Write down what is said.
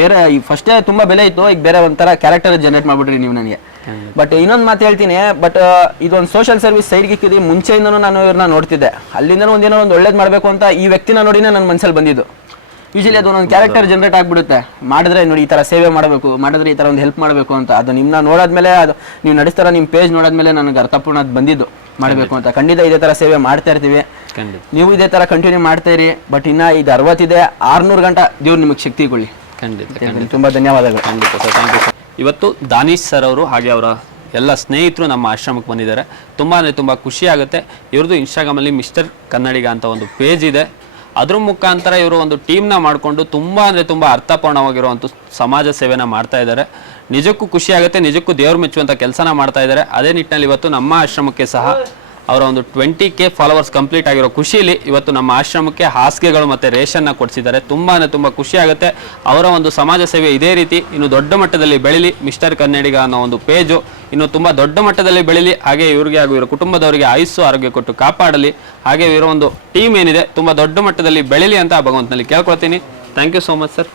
ಬೇರೆ ಫಸ್ಟೇ ತುಂಬಾ ಬೆಲೆ ಇತ್ತು, ಈಗ ಬೇರೆ ಒಂಥರ ಕ್ಯಾರೆಕ್ಟರ್ ಜನರೇಟ್ ಮಾಡ್ಬಿಟ್ರಿ ನೀವು ನನಗೆ. ಬಟ್ ಇನ್ನೊಂದು ಮಾತು ಹೇಳ್ತೀನಿ, ಬಟ್ ಇದೊಂದು ಸೋಷಿಯಲ್ ಸರ್ವಿಸ್ ಸೈಡ್ಗೆ ಇಕ್ಕಿದ್ರಿ. ಮುಂಚೆಯಿಂದನೂ ನಾನು ಇವ್ರನ್ನ ನೋಡ್ತಿದ್ದೆ, ಅಲ್ಲಿಂದ ಒಂದೇನೋ ಒಂದು ಒಳ್ಳೇದು ಮಾಡಬೇಕು ಅಂತ ಈ ವ್ಯಕ್ತಿನ ನೋಡಿನೇ ನನ್ನ ಮನಸ್ಸಲ್ಲಿ ಬಂದಿದ್ದು. ಯೂಶಲಿ ಅದು ಒಂದೊಂದು ಕ್ಯಾರೆಕ್ಟರ್ ಜನರೇಟ್ ಆಗಿಬಿಡುತ್ತೆ, ಮಾಡಿದ್ರೆ ನೋಡಿ ಈ ಥರ ಸೇವೆ ಮಾಡಬೇಕು, ಮಾಡಿದ್ರೆ ಈ ಥರ ಒಂದು ಹೆಲ್ಪ್ ಮಾಡಬೇಕು ಅಂತ. ಅದು ನಿಮ್ಮನ್ನ ನೋಡಾದ್ಮೇಲೆ, ಅದು ನೀವು ನಡೆಸ್ತಾರ ನಿಮ್ಮ ಪೇಜ್ ನೋಡಾದ್ಮೇಲೆ ನನಗೆ ಅರ್ಥಪೂರ್ಣ ಅದು ಬಂದಿದ್ದು ಮಾಡಬೇಕು ಅಂತ. ಖಂಡಿತ ಇದೇ ಥರ ಸೇವೆ ಮಾಡ್ತಾ ಇರ್ತೀವಿ, ನೀವು ಇದೇ ಥರ ಕಂಟಿನ್ಯೂ ಮಾಡ್ತಾ ಇರಿ. ಬಟ್ ಇನ್ನು ಇದು 60 ಇದೆ, 600 ಗಂಟೆ ದೇವ್ರು ನಿಮಗೆ ಶಕ್ತಿ ಕೊಡಿ. ಖಂಡಿತ ತುಂಬ ಧನ್ಯವಾದಗಳು. ಖಂಡಿತ ಸರ್, ಥ್ಯಾಂಕ್ ಯು ಸರ್. ಇವತ್ತು ದಾನೀಶ್ ಸರ್ ಅವರು ಹಾಗೆ ಅವರ ಎಲ್ಲ ಸ್ನೇಹಿತರು ನಮ್ಮ ಆಶ್ರಮಕ್ಕೆ ಬಂದಿದ್ದಾರೆ. ತುಂಬ ಖುಷಿ ಆಗುತ್ತೆ. ಇವ್ರದ್ದು ಇನ್ಸ್ಟಾಗ್ರಾಮಲ್ಲಿ ಮಿಸ್ಟರ್ ಕನ್ನಡಿಗ ಅಂತ ಒಂದು ಪೇಜ್ ಇದೆ. ಅದ್ರ ಮುಖಾಂತರ ಇವರು ಒಂದು ಟೀಮ್ನ ಮಾಡಿಕೊಂಡು ತುಂಬ ಅರ್ಥಪೂರ್ಣವಾಗಿರುವಂಥ ಸಮಾಜ ಸೇವೆನ ಮಾಡ್ತಾ ಇದ್ದಾರೆ. ನಿಜಕ್ಕೂ ಖುಷಿ ಆಗುತ್ತೆ, ನಿಜಕ್ಕೂ ದೇವ್ರು ಮೆಚ್ಚುವಂಥ ಕೆಲಸನ ಮಾಡ್ತಾ ಇದ್ದಾರೆ. ಅದೇ ನಿಟ್ಟಿನಲ್ಲಿ ಇವತ್ತು ನಮ್ಮ ಆಶ್ರಮಕ್ಕೆ ಸಹ ಅವರ ಒಂದು 20K ಫಾಲೋವರ್ಸ್ ಕಂಪ್ಲೀಟ್ ಆಗಿರೋ ಖುಷಿಯಲ್ಲಿ ಇವತ್ತು ನಮ್ಮ ಆಶ್ರಮಕ್ಕೆ ಹಾಸಿಗೆಗಳು ಮತ್ತು ರೇಷನ್ನ ಕೊಡಿಸಿದ್ದಾರೆ. ತುಂಬ ಖುಷಿ ಆಗುತ್ತೆ. ಅವರ ಒಂದು ಸಮಾಜ ಸೇವೆ ಇದೇ ರೀತಿ ಇನ್ನು ದೊಡ್ಡ ಮಟ್ಟದಲ್ಲಿ ಬೆಳೀಲಿ. ಮಿಸ್ಟರ್ ಕನ್ನಡಿಗ ಅನ್ನೋ ಒಂದು ಪೇಜು ಇನ್ನು ತುಂಬ ದೊಡ್ಡ ಮಟ್ಟದಲ್ಲಿ ಬೆಳೀಲಿ. ಹಾಗೆ ಇವ್ರಿಗೆ ಹಾಗೂ ಇವರ ಕುಟುಂಬದವರಿಗೆ ಆಯುಸ್ಸು ಆರೋಗ್ಯ ಕೊಟ್ಟು ಕಾಪಾಡಲಿ. ಹಾಗೆ ಇವರ ಒಂದು ಟೀಮ್ ಏನಿದೆ ತುಂಬ ದೊಡ್ಡ ಮಟ್ಟದಲ್ಲಿ ಬೆಳೀಲಿ ಅಂತ ಭಗವಂತನಲ್ಲಿ ಕೇಳ್ಕೊಳ್ತೀನಿ. Thank you so much sir.